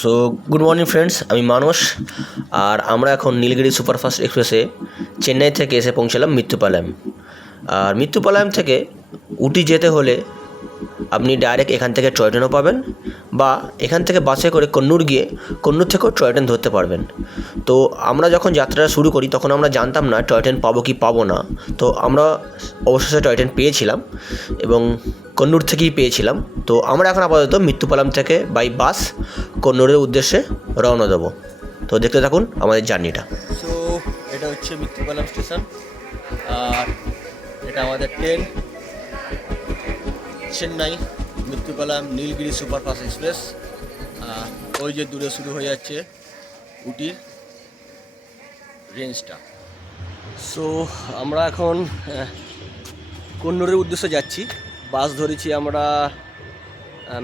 So good morning friends, আমি মানস। আর আমরা এখন নীলগিরি সুপারফাস্ট এক্সপ্রেসে চেন্নাই থেকে এসে পৌঁছালাম মিত্তুপালাম। আর মিত্তুপালাম থেকে উটি যেতে হলে আপনি ডাইরেক্ট এখান থেকে টয় ট্রেনও পাবেন, বা এখান থেকে বাসে করে কন্নুর গিয়ে কন্নুর থেকেও টয় ট্রেন ধরতে পারবেন। তো আমরা যখন যাত্রাটা শুরু করি তখন আমরা জানতাম না টয় ট্রেন পাবো কি পাবো না। তো আমরা অবশেষে টয় ট্রেন পেয়েছিলাম এবং কন্নুর থেকেই পেয়েছিলাম। তো আমরা এখন আপাতত মিত্তুপালাম থেকে বাই বাস কন্নুরের উদ্দেশ্যে রওনা দেবো। তো দেখতে থাকুন আমাদের জার্নিটা। সো এটা হচ্ছে মিত্তুপালাম স্টেশন, আর এটা আমাদের train Chennai Mettupalayam Nilgiri superfast express. ওই যে দূরে শুরু হয়ে যাচ্ছে উটির রেঞ্জটা। সো আমরা এখন কন্নুরের উদ্দেশ্যে যাচ্ছি। বাস ধরেছি আমরা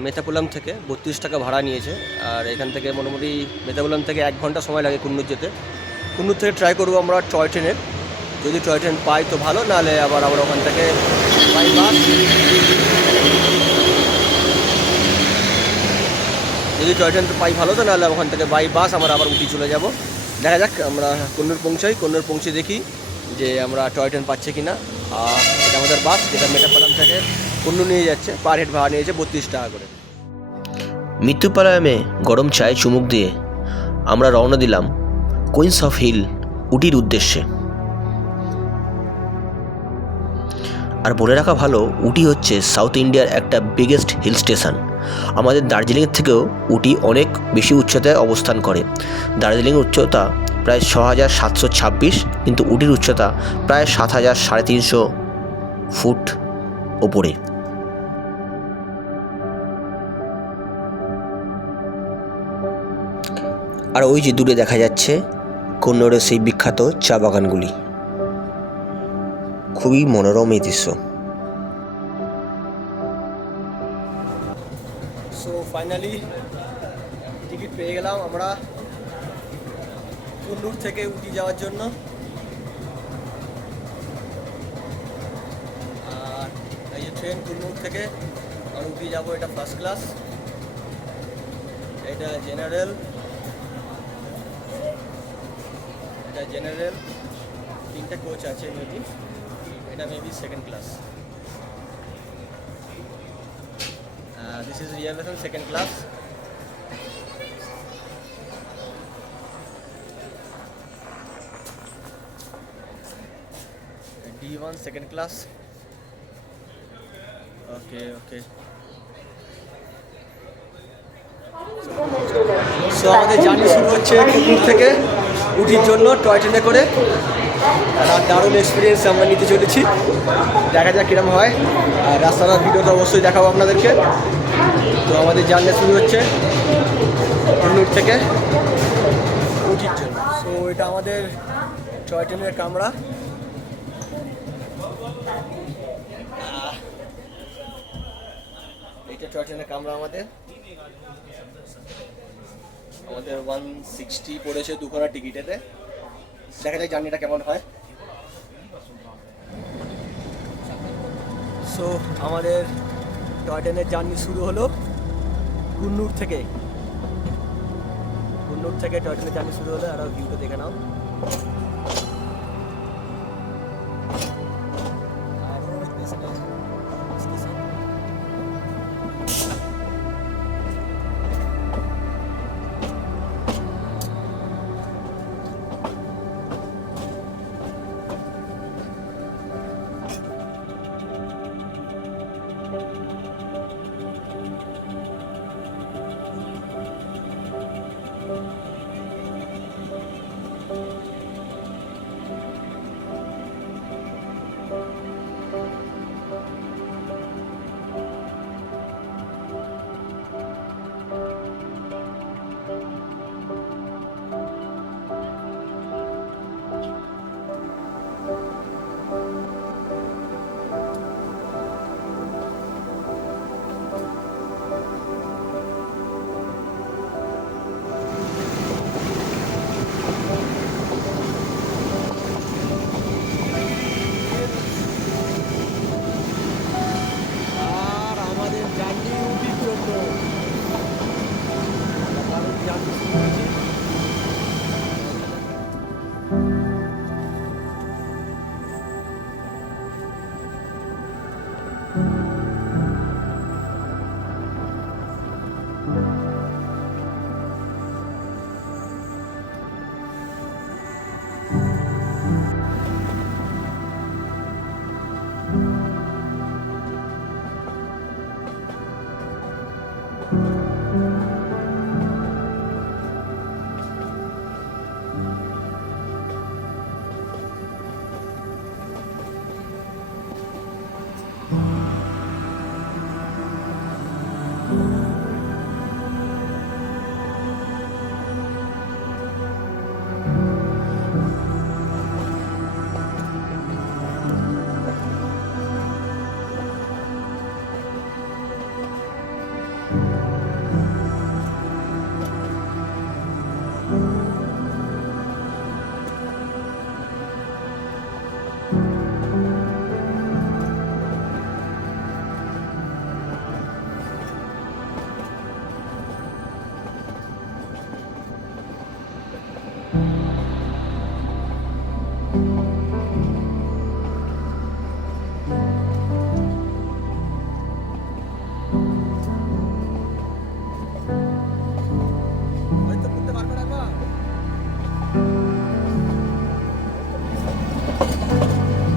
মেতাপুলাম থেকে, 32 টাকা ভাড়া নিয়েছে। আর এখান থেকে মোটামুটি মেতাপুলাম থেকে 1 ঘন্টা সময় লাগে কন্নুর যেতে। কন্নুর থেকে ট্রাই করবো আমরা টয় ট্রেনের, যদি টয় ট্রেন পাই তো ভালো, নাহলে আবার আমরা ওখান থেকে বাই বাস, যদি টয় ট্রেন পাই ভালো তো, নাহলে ওখান থেকে বাই বাস আমরা আবার উটি চলে যাব। দেখা যাক, আমরা কন্নুর পৌঁছাই, কন্নুর পৌঁছে দেখি যে আমরা টয় ট্রেন পাচ্ছি কি না। এটা আমাদের বাস, যেটা মেটাপালাম থেকে কন্নু নিয়ে যাচ্ছে। পার হেড ভাড়া নিয়েছে 32 টাকা করে। মিত্তুপালামে গরম চায়ে চুমুক দিয়ে আমরা রওনা দিলাম কুইন্স অফ হিল উটির উদ্দেশ্যে। আর বলে রাখা ভালো, উটি হচ্ছে সাউথ ইন্ডিয়ার একটা বিগেস্ট হিল স্টেশন। আমাদের দার্জিলিংয়ের থেকেও উটি অনেক বেশি উচ্চতায় অবস্থান করে। দার্জিলিংয়ের উচ্চতা প্রায় 6726, কিন্তু উটির উচ্চতা প্রায় 7350 ফুট ওপরে। আর ওই যে দূরে দেখা যাচ্ছে কন্নড়ের সেই বিখ্যাত চা বাগানগুলি, খুবই মনোরম এই দৃশ্য। সো ফাইনালি টিকিট পেয়ে গেলাম আমরা কন্নুর থেকে উটি যাওয়ার জন্য। আর এই যে ট্রেন কন্নুর থেকে আর উটি যাবো, এটা ফার্স্ট ক্লাস, এটা জেনারেল, এটা জেনারেল, 3টা কোচ আছে মেবি, এটা maybe second class. This is reservation second class. D1 second class. Okay okay. So আমাদের জার্নি শুরু হচ্ছে কন্নুর থেকে উটির জন্য টয় ট্রেনে করে। আর দারুণ এক্সপিরিয়েন্স আমরা নিতে চলেছি, দেখা যাক কীরকম হয়। আর রাস্তার ভিডিওটা অবশ্যই দেখাবো আপনাদেরকে। তো আমাদের জার্নি শুরু হচ্ছে কন্নুর থেকে উটির জন্য। সো এটা আমাদের টয় ট্রেনের কামরা। এইটা টয় ট্রেনের কামরা আমাদের 160 পড়েছে দুখানা টিকিটেতে। দেখা যায় জার্নিটা কেমন হয়। সো আমাদের টয় ট্রেনের জার্নি শুরু হলো কন্নুর থেকে। কন্নুর থেকে টয় ট্রেনের জার্নি শুরু হলো। আর ভিউটা দেখে নাও।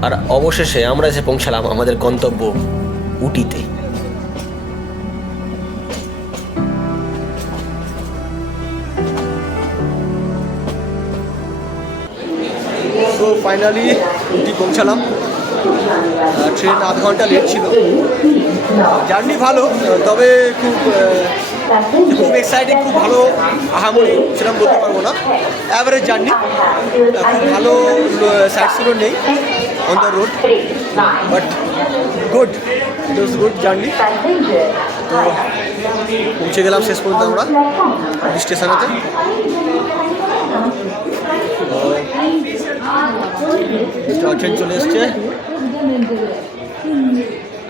আর অবশেষে আমরা এসে পৌঁছালাম আমাদের গন্তব্য উটিতে। তো ফাইনালি উটি পৌঁছালাম। ট্রেন আধ ঘন্টা লেট ছিল। জার্নি ভালো, তবে খুব এক্সাইটিং, খুব ভালো আহামরি সেরকম বলতে পারবো না। অ্যাভারেজ জার্নি, খুব ভালো সাইড সিনও নেই on the road, but good, it was good journey. তো পৌঁছে গেলাম শেষ পর্যন্ত আমরা স্টেশনেতে। ট্রেন চলে এসছে,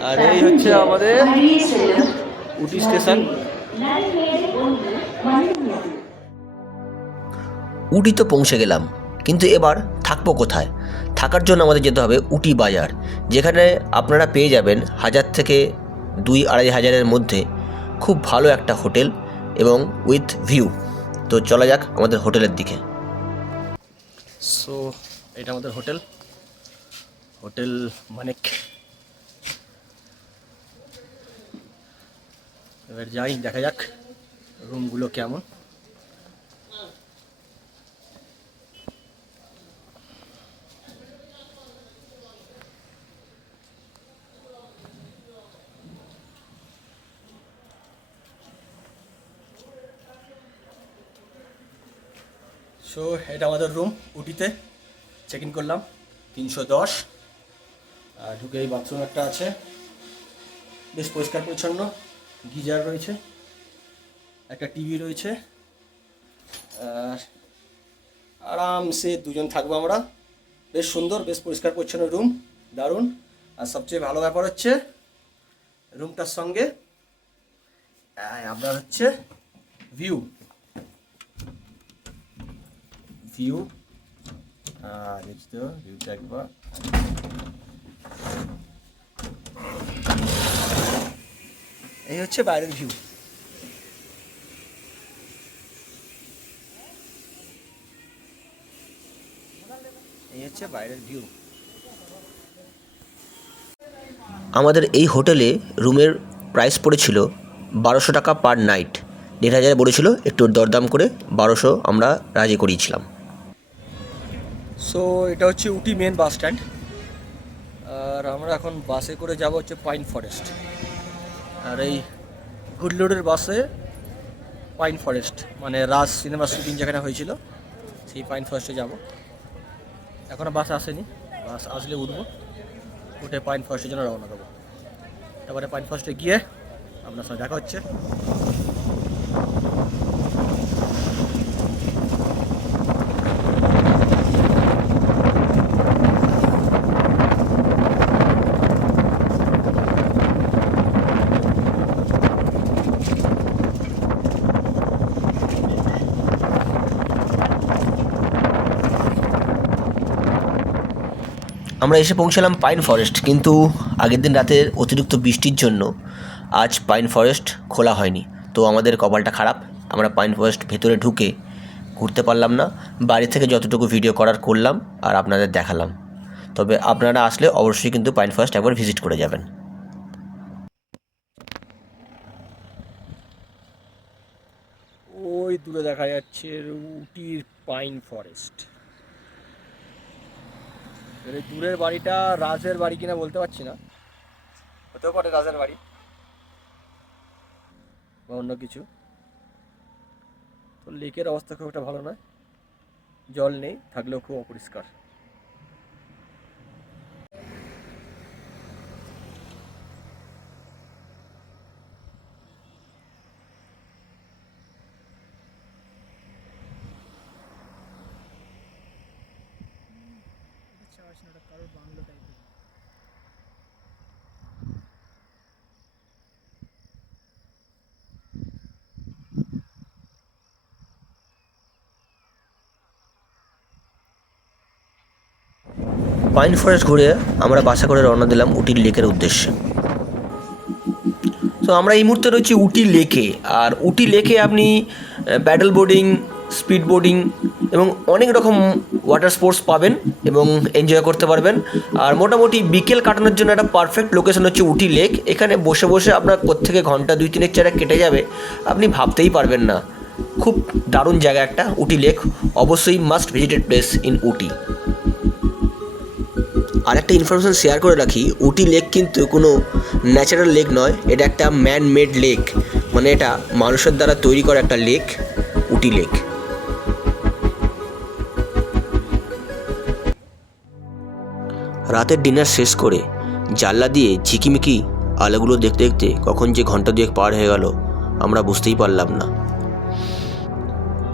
আর এই হচ্ছে আমাদের উটি স্টেশন। উটি তো পৌঁছে গেলাম, কিন্তু এবার থাকবো কোথায়? থাকার জন্য আমাদের যেতে হবে উটি বাজার, যেখানে আপনারা পেয়ে যাবেন 1000 থেকে 2-2.5 হাজারের মধ্যে খুব ভালো একটা হোটেল এবং উইথ ভিউ। তো চলা যাক আমাদের হোটেলের দিকে। সো এটা আমাদের হোটেল মানিক। এবার যাই, দেখা যাক রুমগুলো কেমন। সো এটা আমাদের রুম উটিতে। চেক ইন করলাম 310। আর ঢুকে এই বাথরুম একটা আছে, বেশ পরিষ্কার পরিচ্ছন্ন। গিজার রয়েছে, একটা টিভি রয়েছে, আর আরামসে দুজন থাকবো আমরা। বেশ সুন্দর, বেশ পরিষ্কার পরিচ্ছন্ন রুম, দারুণ। আর সবচেয়ে ভালো ব্যাপার হচ্ছে রুমটার সঙ্গে আপনার হচ্ছে ভিউ। ভিউটা একবার এই হচ্ছে বাইরের ভিউ। আমাদের এই হোটেলে রুমের প্রাইস পড়েছিল 1200 টাকা পার নাইট। 1500 বলেছিল, একটু দরদাম করে 1200 আমরা রাজি করিয়েছিলাম। সো এটা হচ্ছে উটি মেন বাস স্ট্যান্ড, আর আমরা এখন বাসে করে যাব হচ্ছে পাইন ফরেস্ট। আর এই গুডলোডের বাসে পাইন ফরেস্ট, মানে রাজ সিনেমা শুটিং যেখানে হয়েছিল সেই পাইন ফরেস্টে যাব। এখনও বাস আসেনি, বাস আসলে উঠবো, উঠে পাইন ফরেস্টের জন্য রওনা দেবো। তারপরে পাইন ফরেস্টে গিয়ে আপনার সঙ্গে দেখা হচ্ছে। আমরা এসে পৌঁছালাম পাইন ফরেস্ট, কিন্তু আগের দিন রাতের অতিরিক্ত বৃষ্টির জন্য আজ পাইন ফরেস্ট খোলা হয়নি। তো আমাদের কপালটা খারাপ, আমরা পাইন ফরেস্ট ভেতরে ঢুকে ঘুরতে পারলাম না। বাড়ি থেকে যতটুকু ভিডিও করার করলাম আর আপনাদের দেখালাম। তবে আপনারা আসলে অবশ্যই কিন্তু পাইন ফরেস্ট একবার ভিজিট করে যাবেন। ওই দূরে দেখা যাচ্ছে উটির পাইন ফরেস্ট। এই দূরের বাড়িটা রাজের বাড়ি কিনা বলতে পারছি না, হতেও পারে রাজের বাড়ি বা অন্য কিছু। তো লেকের অবস্থা খুব একটা ভালো নয়, জল নেই, থাকলেও খুব অপরিষ্কার। পাইন ফরেস্ট ঘুরে আমরা বাসা করে রওনা দিলাম উটির লেকের উদ্দেশ্যে। তো আমরা এই মুহূর্তে রয়েছি উটি লেকে। আর উটি লেকে আপনি প্যাডেল বোর্ডিং স্পিড বোর্ডিং এবং অনেক রকম ওয়াটার স্পোর্টস পাবেন এবং এনজয় করতে পারবেন। আর মোটামুটি বিকেল কাটানোর জন্য একটা পারফেক্ট লোকেশন হচ্ছে উটি লেক। এখানে বসে বসে আপনার কোত্থেকে ঘন্টা 2-3 কেটে যাবে আপনি ভাবতেই পারবেন না। খুব দারুণ জায়গা একটা উটি লেক, অবশ্যই মাস্ট ভিজিটেড প্লেস ইন উটি। আর একটা ইনফরমেশান শেয়ার করে রাখি, উটি লেক কিন্তু কোনো ন্যাচারাল লেক নয়, এটা একটা ম্যান মেড লেক, মানে এটা মানুষের দ্বারা তৈরি করা একটা লেক, উটি লেক। রাতের ডিনার শেষ করে জানলা দিয়ে ঝিকিমিকি আলোগুলো দেখতে দেখতে কখন যে ঘন্টা 2 পার হয়ে গেল আমরা বুঝতেই পারলাম না।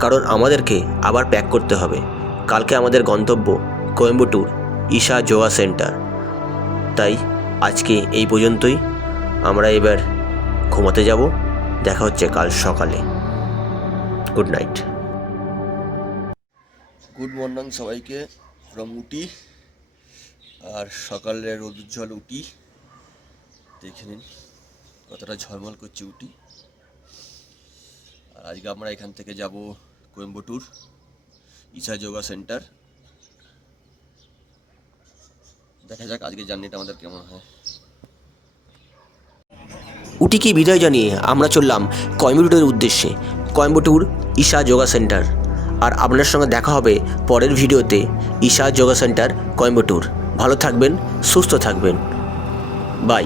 কারণ আমাদেরকে আবার প্যাক করতে হবে। কালকে আমাদের গন্তব্য কোয়েম্বাটুর ঈশা যোগা সেন্টার। তাই আজকে এই পর্যন্তই, আমরা এবার ঘুমাতে যাব। দেখা হচ্ছে কাল সকালে। Good night. গুড মর্নিং সবাইকে ফ্রম উটি। আর সকালে রোদুজ্জ্বল উটি, দেখে নিন কতটা ঝলমল করছে উটি। আর আজকে আমরা এখান থেকে যাব কোয়েম্বাটুর ঈশা যোগা সেন্টার। দেখা যাক আজকে জার্নিটা আমাদের কেমন হয়। উটিকে বিদায় জানিয়ে আমরা চললাম কোয়েম্বাটুরের উদ্দেশ্যে, কোয়েম্বাটুর ঈশা যোগা সেন্টার। আর আপনার সঙ্গে দেখা হবে পরের ভিডিওতে ঈশা যোগা সেন্টার কোয়েম্বাটুর। ভালো থাকবেন, সুস্থ থাকবেন, বাই।